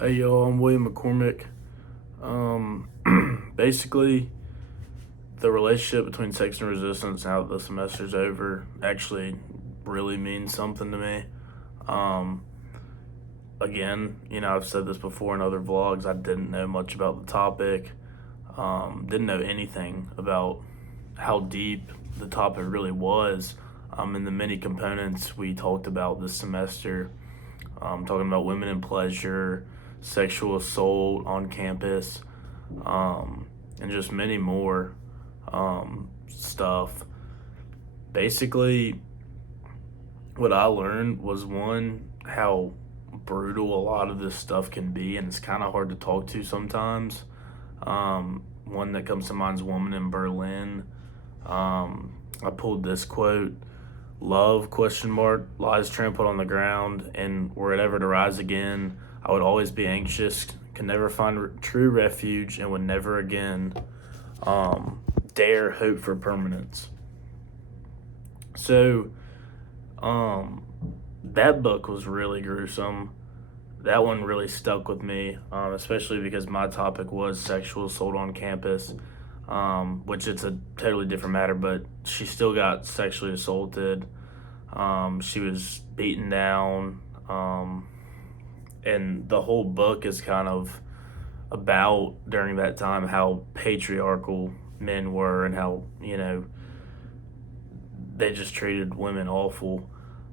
Hey y'all, I'm William McCormick. Basically, the relationship between sex and resistance now that the semester's over actually really means something to me. Um, Again, I've said this before in other vlogs. I didn't know much about the topic. Didn't know anything about how deep the topic really was. And the many components we talked about this semester. Talking about women in pleasure, sexual assault on campus, and just many more stuff. Basically, what I learned was one, how brutal a lot of this stuff can be, and it's kind of hard to talk to sometimes. One that comes to mind is Woman in Berlin. I pulled this quote: "Love, question mark, lies trampled on the ground, and were it ever to rise again, I would always be anxious, can never find true refuge, and would never again dare hope for permanence." So, that book was really gruesome. That one really stuck with me, especially because my topic was sexual assault on campus, which it's a totally different matter, but she still got sexually assaulted. She was beaten down, and the whole book is kind of about during that time how patriarchal men were and how they just treated women awful.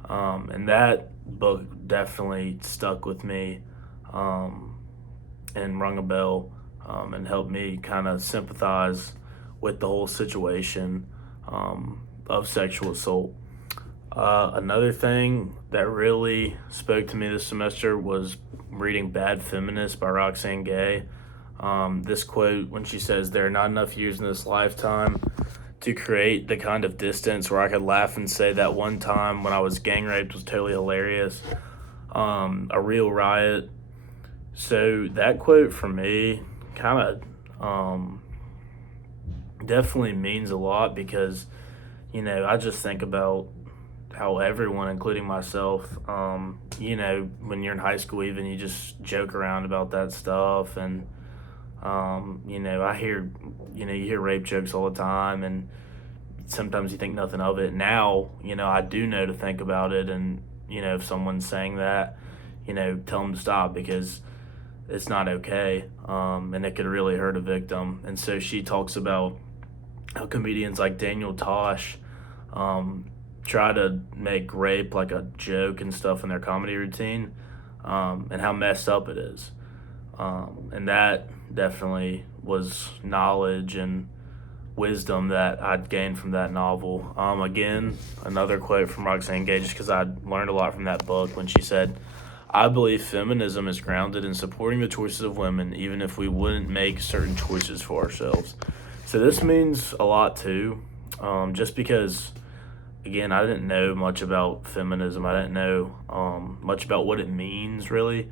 And that book definitely stuck with me, and rung a bell, and helped me kind of sympathize with the whole situation of sexual assault. Another thing that really spoke to me this semester was reading Bad Feminist by Roxane Gay. This quote, when she says, "There are not enough years in this lifetime to create the kind of distance where I could laugh and say that one time when I was gang raped was totally hilarious. A real riot." So that quote for me kind of definitely means a lot because, I just think about how everyone, including myself, when you're in high school, even you just joke around about that stuff. And, I hear, you hear rape jokes all the time, and sometimes you think nothing of it. Now, I do know to think about it. And, if someone's saying that, tell them to stop because it's not okay. And it could really hurt a victim. And so she talks about how comedians like Daniel Tosh, try to make rape like a joke and stuff in their comedy routine, and how messed up it is. And that definitely was knowledge and wisdom that I'd gained from that novel. Again, another quote from Roxane Gay, just because I learned a lot from that book, when she said, "I believe feminism is grounded in supporting the choices of women, even if we wouldn't make certain choices for ourselves." So this means a lot too, just because, again, I didn't know much about feminism. I didn't know much about what it means, really.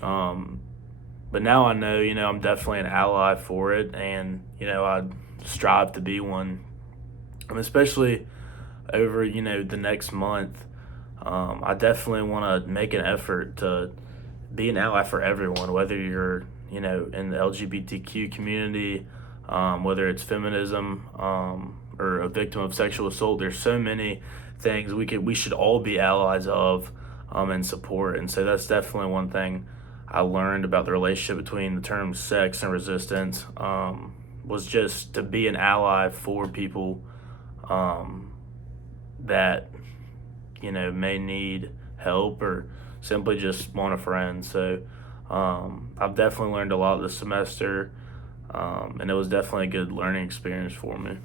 But now I know, I'm definitely an ally for it, and, I strive to be one. And especially over, the next month, I definitely want to make an effort to be an ally for everyone, whether you're, in the LGBTQ community, whether it's feminism, or a victim of sexual assault. There's so many things we should all be allies of, and support. And so that's definitely one thing I learned about the relationship between the terms sex and resistance, was just to be an ally for people that may need help or simply just want a friend. So I've definitely learned a lot this semester, and it was definitely a good learning experience for me.